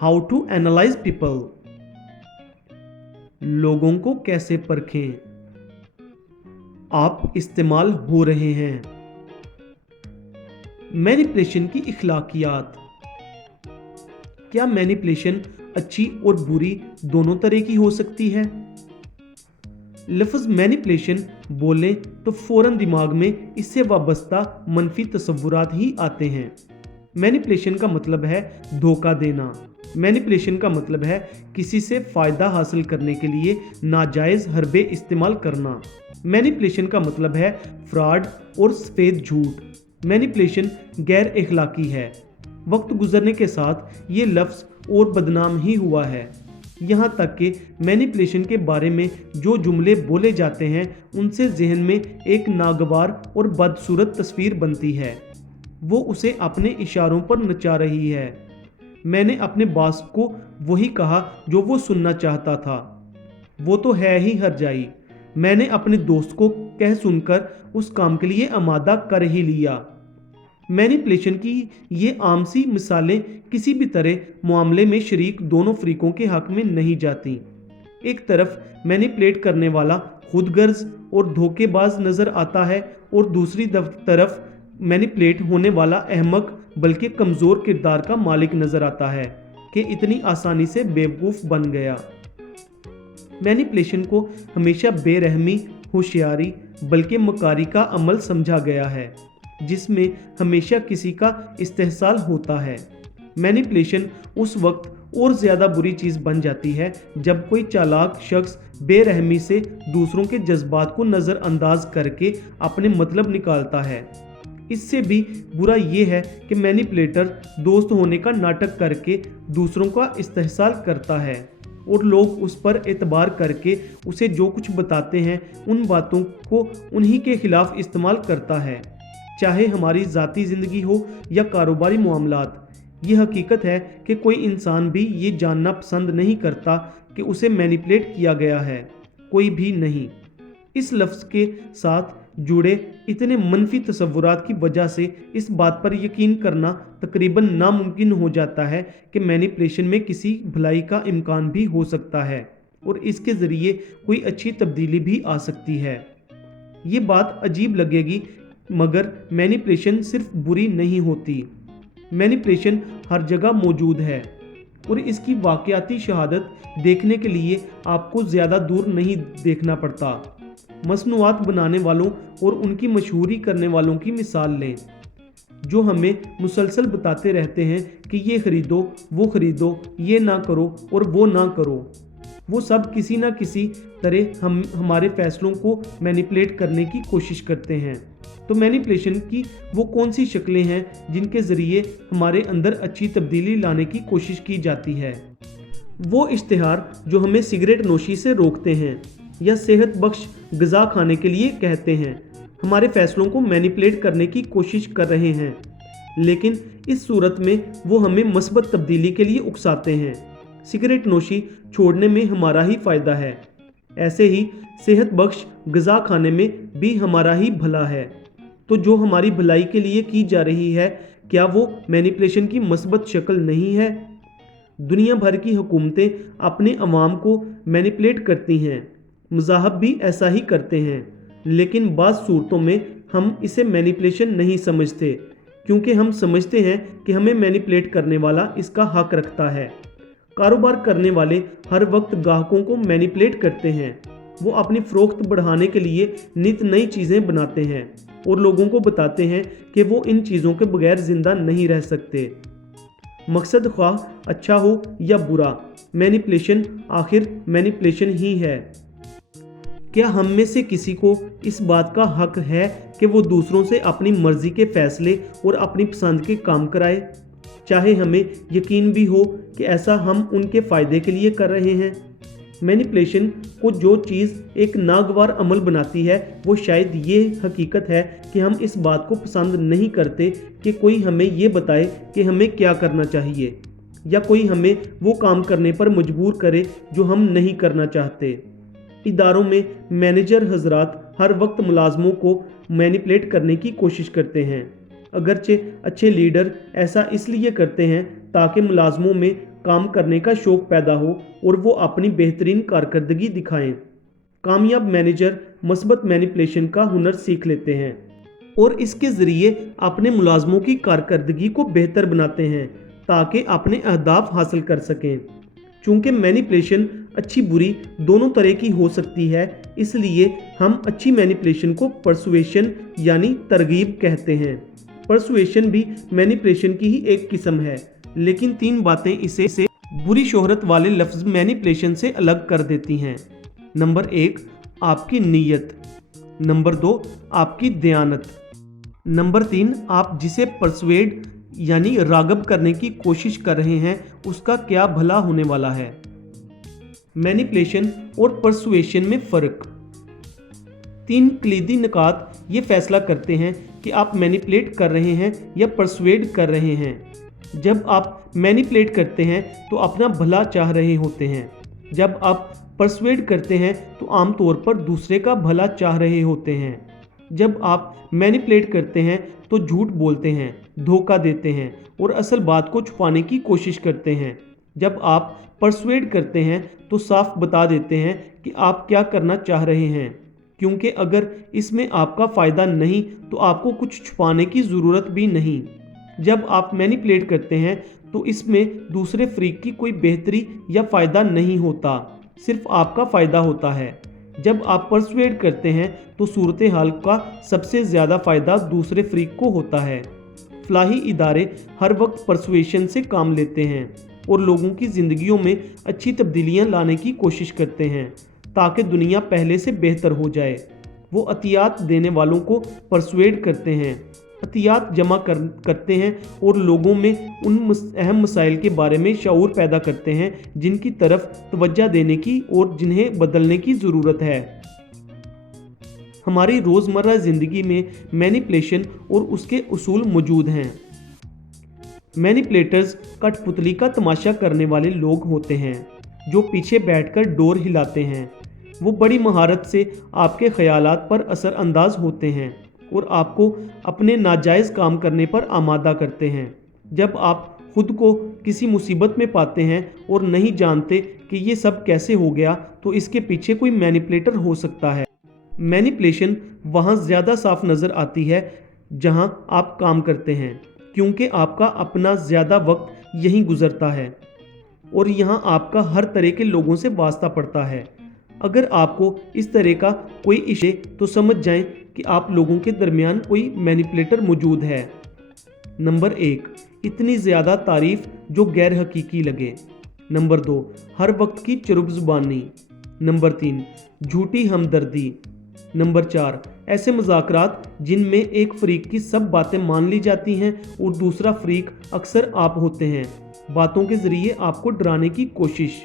How to analyse people, लोगों को कैसे परखें, आप इस्तेमाल हो रहे हैं। मैनिपुलेशन की इखलाकियात, क्या मैनिपुलेशन अच्छी और बुरी दोनों तरह की हो सकती है? लफ्ज़ मैनिपुलेशन बोलें तो फौरन दिमाग में इससे वाबस्ता मनफी तसव्वुरात ही आते हैं। मैनिपुलेशन का मतलब है धोखा देना। मैनिपुलेशन का मतलब है किसी से फ़ायदा हासिल करने के लिए नाजायज़ हरबे इस्तेमाल करना। मैनिपुलेशन का मतलब है फ्रॉड और सफ़ेद झूठ। मैनिपुलेशन गैर अखलाकी है। वक्त गुजरने के साथ ये लफ्ज़ और बदनाम ही हुआ है। यहाँ तक कि मैनिपुलेशन के बारे में जो जुमले बोले जाते हैं उनसे जहन में एक नागवार और बदसूरत तस्वीर बनती है। वो उसे अपने इशारों पर नचा रही है। मैंने अपने बॉस को वही कहा जो वो सुनना चाहता था। वो तो है ही हरजाई। मैंने अपने दोस्त को कह सुनकर उस काम के लिए आमादा कर ही लिया। मैनिपुलेशन की ये आम सी मिसालें किसी भी तरह मामले में शरीक दोनों फरीकों के हक में नहीं जाती। एक तरफ मैनिपुलेट करने वाला खुदगर्ज और धोखेबाज नज़र आता है और दूसरी तरफ मैनिपुलेट होने वाला अहमक बल्कि कमज़ोर किरदार का मालिक नज़र आता है कि इतनी आसानी से बेवकूफ़ बन गया। मैनिपुलेशन को हमेशा बेरहमी, होशियारी बल्कि मकारी का अमल समझा गया है जिसमें हमेशा किसी का इस्तेहसाल होता है। मैनिपुलेशन उस वक्त और ज़्यादा बुरी चीज़ बन जाती है जब कोई चालाक शख्स बेरहमी से दूसरों के जज्बात को नज़रअंदाज करके अपने मतलब निकालता है। इससे भी बुरा ये है कि मैनिपुलेटर दोस्त होने का नाटक करके दूसरों का इस्तेहसाल करता है और लोग उस पर एतबार करके उसे जो कुछ बताते हैं उन बातों को उन्हीं के खिलाफ इस्तेमाल करता है, चाहे हमारी ज़ाती ज़िंदगी हो या कारोबारी मामलात। ये हकीकत है कि कोई इंसान भी ये जानना पसंद नहीं करता कि उसे मैनिपुलेट किया गया है, कोई भी नहीं। इस लफ्ज़ के साथ जुड़े इतने मनफी तसव्वुरात की वजह से इस बात पर यकीन करना तकरीबन नामुमकिन हो जाता है कि मैनिपुलेशन में किसी भलाई का इम्कान भी हो सकता है और इसके ज़रिए कोई अच्छी तब्दीली भी आ सकती है। ये बात अजीब लगेगी मगर मैनिपुलेशन सिर्फ बुरी नहीं होती। मैनिपुलेशन हर जगह मौजूद है और इसकी वाक़याती शहादत देखने के लिए आपको ज़्यादा दूर नहीं देखना पड़ता। मसनूआत बनाने वालों और उनकी मशहूरी करने वालों की मिसाल लें जो हमें मुसलसल बताते रहते हैं कि ये ख़रीदो, वो ख़रीदो, ये ना करो और वो ना करो। वो सब किसी न किसी तरह हमारे फ़ैसलों को मैनिपुलेट करने की कोशिश करते हैं। तो मैनिपुलेशन की वो कौन सी शक्लें हैं जिनके ज़रिए हमारे अंदर अच्छी तब्दीली लाने की कोशिश की जाती है? वो इश्तिहार जो हमें सिगरेट नोशी से रोकते हैं या सेहत बख्श ग़िज़ा खाने के लिए कहते हैं, हमारे फ़ैसलों को मैनिपुलेट करने की कोशिश कर रहे हैं, लेकिन इस सूरत में वो हमें मस्बत तब्दीली के लिए उकसाते हैं। सिगरेट नोशी छोड़ने में हमारा ही फ़ायदा है, ऐसे ही सेहत बख्श ग़िज़ा खाने में भी हमारा ही भला है। तो जो हमारी भलाई के लिए की जा रही है, क्या वो मैनिपुलेशन की मस्बत शक्ल नहीं है? दुनिया भर की हुकूमतें अपने अवाम को मैनिपुलेट करती हैं, मज़ाहब भी ऐसा ही करते हैं, लेकिन बाज़ सूरतों में हम इसे मैनिपुलेशन नहीं समझते क्योंकि हम समझते हैं कि हमें मैनिपुलेट करने वाला इसका हक रखता है। कारोबार करने वाले हर वक्त ग्राहकों को मैनिपुलेट करते हैं। वो अपनी फ़रोख्त बढ़ाने के लिए नित नई चीज़ें बनाते हैं और लोगों को बताते हैं कि वो इन चीज़ों के बगैर ज़िंदा नहीं रह सकते। मकसद ख्वाह अच्छा हो या बुरा, मैनिपुलेशन आखिर मैनिपुलेशन ही है। क्या हम में से किसी को इस बात का हक है कि वो दूसरों से अपनी मर्ज़ी के फ़ैसले और अपनी पसंद के काम कराए, चाहे हमें यकीन भी हो कि ऐसा हम उनके फ़ायदे के लिए कर रहे हैं? मैनिपुलेशन को जो चीज़ एक नागवार अमल बनाती है वो शायद ये हकीकत है कि हम इस बात को पसंद नहीं करते कि कोई हमें ये बताए कि हमें क्या करना चाहिए या कोई हमें वो काम करने पर मजबूर करे जो हम नहीं करना चाहते। इदारों में मैनेजर हजरात हर वक्त मुलाजमों को मैनिपुलेट करने की कोशिश करते हैं, अगरचे अच्छे लीडर ऐसा इसलिए करते हैं ताकि मुलाजमों में काम करने का शौक पैदा हो और वो अपनी बेहतरीन कारकर्दगी दिखाएं। कामयाब मैनेजर मस्बत मैनिपुलेशन का हुनर सीख लेते हैं और इसके ज़रिए अपने मुलाजमों की कारकर्दगी को बेहतर बनाते हैं ताकि अपने अहदाफ हासिल कर सकें। चूँकि मैनिपुलेशन अच्छी बुरी दोनों तरह की हो सकती है, इसलिए हम अच्छी मैनिपुलेशन को परसुएशन यानी तरगीब कहते हैं। परसुएशन भी मैनिपुलेशन की ही एक किस्म है, लेकिन 3 बातें इसे बुरी शोहरत वाले लफ्ज़ मैनिपुलेशन से अलग कर देती हैं। नंबर 1, आपकी नीयत। नंबर 2, आपकी दयानत। नंबर 3, आप जिसे परसुएड यानी राग़ब करने की कोशिश कर रहे हैं उसका क्या भला होने वाला है। मैनिपुलेशन और परसुएशन में फ़र्क। 3 कलीदी निकात ये फैसला करते हैं कि आप मैनिपुलेट कर रहे हैं या परसुएड कर रहे हैं। जब आप मैनिपुलेट करते हैं तो अपना भला चाह रहे होते हैं। जब आप परसुएड करते हैं तो आमतौर पर दूसरे का भला चाह रहे होते हैं। जब आप मैनिपुलेट करते हैं तो झूठ बोलते हैं, धोखा देते हैं और असल बात को छुपाने की कोशिश करते हैं। जब आप परसुएड करते हैं तो साफ बता देते हैं कि आप क्या करना चाह रहे हैं, क्योंकि अगर इसमें आपका फ़ायदा नहीं तो आपको कुछ छुपाने की ज़रूरत भी नहीं। जब आप मैनिपुलेट करते हैं तो इसमें दूसरे फरीक की कोई बेहतरी या फ़ायदा नहीं होता, सिर्फ आपका फ़ायदा होता है। जब आप परसुएड करते हैं तो सूरत हाल का सबसे ज़्यादा फ़ायदा दूसरे फरीक को होता है। फलाही इदारे हर वक्त परसुएशन से काम लेते हैं और लोगों की ज़िंदगियों में अच्छी तब्दीलियां लाने की कोशिश करते हैं ताकि दुनिया पहले से बेहतर हो जाए। वो अतियात देने वालों को परसुएड करते हैं, अतियात जमा करते हैं और लोगों में उन अहम मसाइल के बारे में शऊर पैदा करते हैं जिनकी तरफ तवज्जो देने की और जिन्हें बदलने की ज़रूरत है। हमारी रोज़मर्रा ज़िंदगी में मैनिपुलेशन और उसके उसूल मौजूद हैं। मैनिपुलेटर्स कठपुतली का तमाशा करने वाले लोग होते हैं जो पीछे बैठकर डोर हिलाते हैं। वो बड़ी महारत से आपके ख्यालात पर असर अंदाज होते हैं और आपको अपने नाजायज़ काम करने पर आमादा करते हैं। जब आप खुद को किसी मुसीबत में पाते हैं और नहीं जानते कि ये सब कैसे हो गया, तो इसके पीछे कोई मैनिपुलेटर हो सकता है। मैनिपुलेशन वहाँ ज़्यादा साफ नज़र आती है जहाँ आप काम करते हैं, क्योंकि आपका अपना ज़्यादा वक्त यहीं गुजरता है और यहाँ आपका हर तरह के लोगों से वास्ता पड़ता है। अगर आपको इस तरह का कोई इशू तो समझ जाएं कि आप लोगों के दरमियान कोई मैनिपुलेटर मौजूद है। नंबर 1, इतनी ज़्यादा तारीफ़ जो गैर हकीकी लगे। नंबर 2, हर वक्त की चुरुब ज़ुबानी। नंबर 3, झूठी हमदर्दी। नंबर 4, ऐसे मुज़ाकरात जिनमें एक फ़रीक की सब बातें मान ली जाती हैं और दूसरा फ़रीक अक्सर आप होते हैं, बातों के ज़रिए आपको डराने की कोशिश।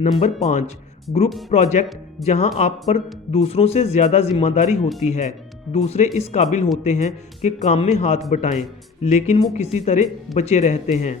नंबर 5, ग्रुप प्रोजेक्ट जहां आप पर दूसरों से ज़्यादा जिम्मेदारी होती है। दूसरे इस काबिल होते हैं कि काम में हाथ बटाएं, लेकिन वो किसी तरह बचे रहते हैं।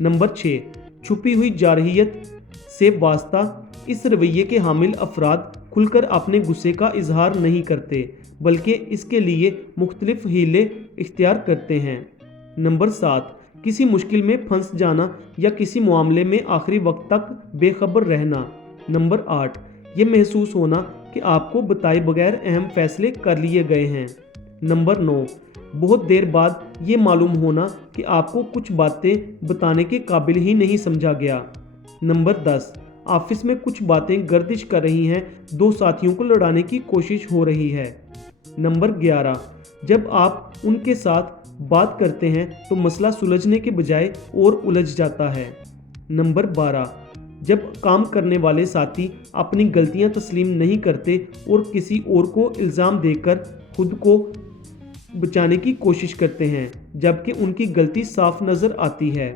नंबर 6, छुपी हुई जारहियत से वास्ता। इस रवैये के हामिल अफराद खुलकर अपने गुस्से का इजहार नहीं करते, बल्कि इसके लिए मुख्तलिफ हीले इख्तियार करते हैं। नंबर 7, किसी मुश्किल में फंस जाना या किसी मामले में आखिरी वक्त तक बेखबर रहना। नंबर 8, ये महसूस होना कि आपको बताए बगैर अहम फैसले कर लिए गए हैं। नंबर 9, बहुत देर बाद ये मालूम होना कि आपको कुछ बातें बताने के काबिल ही नहीं समझा गया। नंबर 10, ऑफिस में कुछ बातें गर्दिश कर रही हैं, 2 साथियों को लड़ाने की कोशिश हो रही है। नंबर 11, जब आप उनके साथ बात करते हैं तो मसला सुलझने के बजाय और उलझ जाता है। नंबर 12, जब काम करने वाले साथी अपनी गलतियां तस्लीम नहीं करते और किसी और को इल्ज़ाम देकर खुद को बचाने की कोशिश करते हैं, जबकि उनकी गलती साफ नज़र आती है।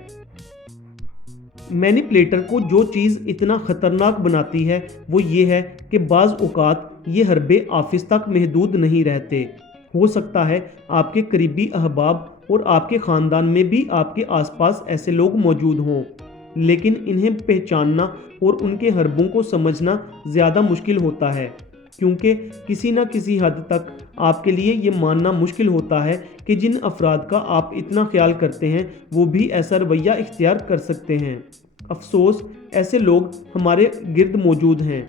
मैनिपुलेटर को जो चीज़ इतना ख़तरनाक बनाती है वो ये है कि बाज़ औक़ात ये हरबे ऑफिस तक महदूद नहीं रहते। हो सकता है आपके करीबी अहबाब और आपके ख़ानदान में भी आपके आसपास ऐसे लोग मौजूद हों, लेकिन इन्हें पहचानना और उनके हरबों को समझना ज़्यादा मुश्किल होता है। کیونکہ کسی نہ کسی حد تک آپ کے لیے یہ ماننا مشکل ہوتا ہے کہ جن افراد کا آپ اتنا خیال کرتے ہیں وہ بھی ایسا رویہ اختیار کر سکتے ہیں۔ افسوس، ایسے لوگ ہمارے گرد موجود ہیں۔